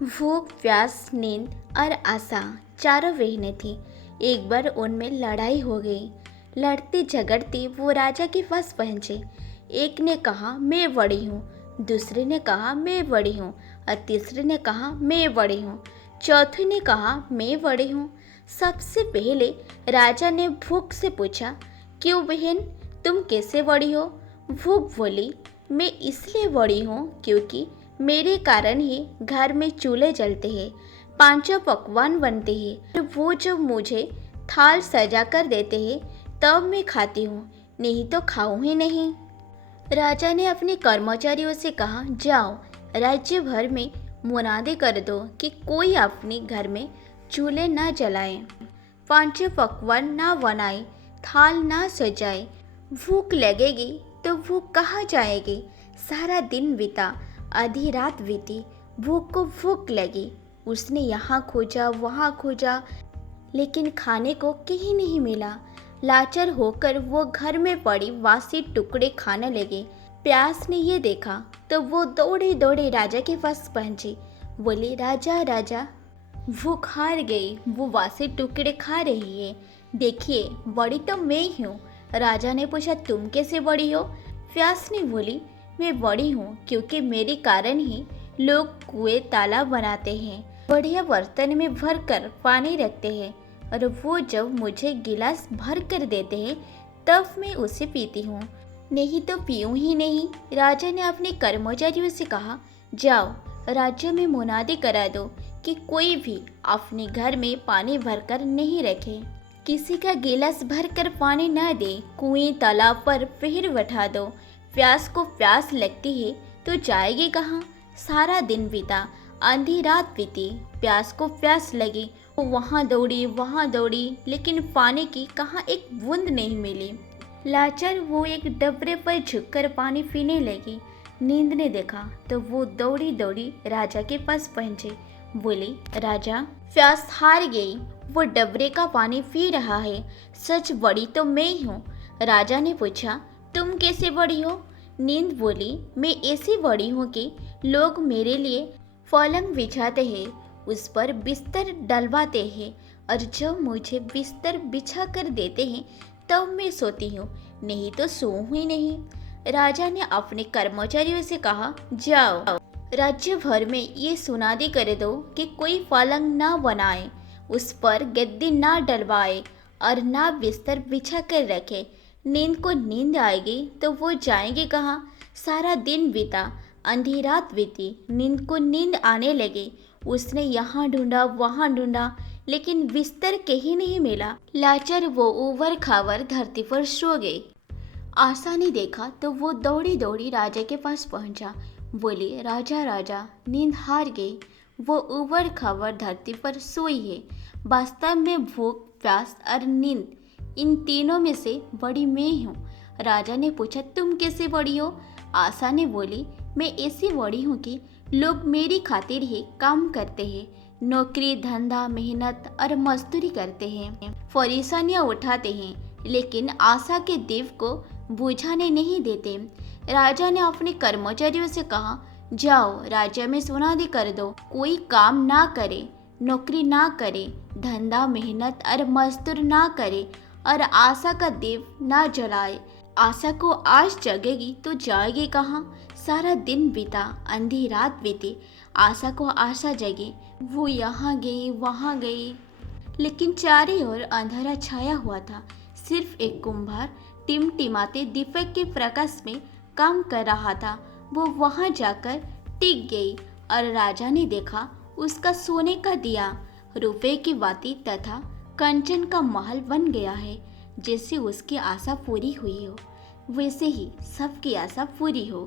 भूख, प्यास, नींद और आशा चारों बहनें थीं। एक बार उनमें लड़ाई हो गई। लड़ते झगड़ते वो राजा के पास पहुंचे। एक ने कहा मैं बड़ी हूँ, दूसरे ने कहा मैं बड़ी हूँ और तीसरे ने कहा मैं बड़ी हूँ, चौथे ने कहा मैं बड़ी हूँ। सबसे पहले राजा ने भूख से पूछा, क्यों बहन, तुम कैसे बड़ी हो? भूख बोली, मैं इसलिए बड़ी हूँ क्योंकि मेरे कारण ही घर में चूल्हे जलते हैं, पांचों पकवान बनते हैं और वो जो मुझे थाल सजा कर देते हैं तब मैं खाती हूँ, नहीं तो खाऊं ही नहीं। राजा ने अपने कर्मचारियों से कहा, जाओ राज्य भर में मुनादी कर दो कि कोई अपने घर में चूल्हे न जलाए, पांचों पकवान ना बनाए, थाल ना सजाए। भूख लगेगी तो भूख कहाँ जाएगी? सारा दिन बीता, आधी रात बीती, भूख को भूख लगी। उसने यहाँ खोजा वहाँ खोजा, लेकिन खाने को कहीं नहीं मिला। लाचार होकर वो घर में पड़ी वासी टुकड़े खाने लगे। प्यास ने ये देखा तो वो दौड़े दौड़े राजा के पास पहुंची। बोली, राजा राजा, भूख हार गई, वो वासी टुकड़े खा रही है, देखिए बड़ी तो मैं ही हूँ। राजा ने पूछा, तुम कैसे बड़ी हो? प्यास ने बोली, मैं बड़ी हूँ क्योंकि मेरे कारण ही लोग कुएं तालाब बनाते हैं, बढ़िया बर्तन में भर कर पानी रखते हैं और वो जब मुझे गिलास भर कर देते हैं तब मैं उसे पीती हूँ, नहीं तो पीऊँ ही नहीं। राजा ने अपने कर्मचारियों से कहा, जाओ राज्य में मुनादी करा दो कि कोई भी अपने घर में पानी भरकर नहीं रखे, किसी का गिलास भरकर पानी न दे, कुएं तालाब पर पैर बैठा दो। प्यास को प्यास लगती है तो जाएगी कहाँ? सारा दिन बीता, आधी रात बीती, प्यास को प्यास लगी, वो वहाँ दौड़ी, लेकिन पानी की कहाँ एक बूंद नहीं मिली। लाचार वो एक डबरे पर झुककर पानी पीने लगी। नींद ने देखा तो वो दौड़ी दौड़ी राजा के पास पहुंची। बोली, राजा, प्यास हार गई, वो डबरे का पानी पी रहा है, सच बड़ी तो मैं ही हूँ। राजा ने पूछा, तुम कैसे बड़ी हो? नींद बोली, मैं ऐसी बड़ी हूँ कि लोग मेरे लिए पलंग बिछाते हैं, उस पर बिस्तर डलवाते हैं और जब मुझे बिस्तर बिछा कर देते हैं तब मैं सोती हूँ, नहीं तो सोऊं ही नहीं। राजा ने अपने कर्मचारियों से कहा, जाओ राज्य भर में ये सुनादी कर दो कि कोई पलंग ना बनाए, उस पर गद्दी ना डलवाए और ना बिस्तर बिछा कर रखे। नींद को नींद आएगी तो वो जाएंगे कहाँ? सारा दिन बीता, आधी रात बीती, नींद को नींद आने लगी। उसने यहाँ ढूंढा वहाँ ढूंढा, लेकिन बिस्तर कहीं नहीं मिला। लाचार वो ऊबर खावर धरती पर सो गई। आशा ने देखा तो वो दौड़ी दौड़ी राजा के पास पहुंचा। बोली, राजा राजा, नींद हार गई, वो ऊबर खावर धरती पर सोई है। वास्तव में भूख, प्यास और नींद, इन तीनों में से बड़ी मैं ही हूँ। राजा ने पूछा, तुम कैसे बड़ी हो? आशा ने बोली, मैं ऐसी बड़ी हूँ कि लोग मेरी खातिर ही काम करते हैं, नौकरी धंधा मेहनत और मजदूरी करते हैं, परेशानियाँ उठाते हैं, लेकिन आशा के दीप को बुझाने नहीं देते। राजा ने अपने कर्मचारियों से कहा, जाओ राज्य में सुनादी कर दो, कोई काम ना करे, नौकरी ना करे, धंधा मेहनत और मजदूर ना करे और आशा का दीप ना जलाए। आशा को आज जगेगी तो जाएगी कहाँ? सारा दिन बीता, आधी रात बीती, आशा को आशा जगी, वो यहाँ गई वहाँ गई, लेकिन चारों ओर अंधेरा छाया हुआ था। सिर्फ एक कुम्हार टिमटिमाते दीपक के प्रकाश में काम कर रहा था। वो वहाँ जाकर टिक गई और राजा ने देखा उसका सोने का दिया, रुपए की बाती तथा कंचन का महल बन गया है। जैसे उसकी आशा पूरी हुई हो, वैसे ही सबकी आशा पूरी हो।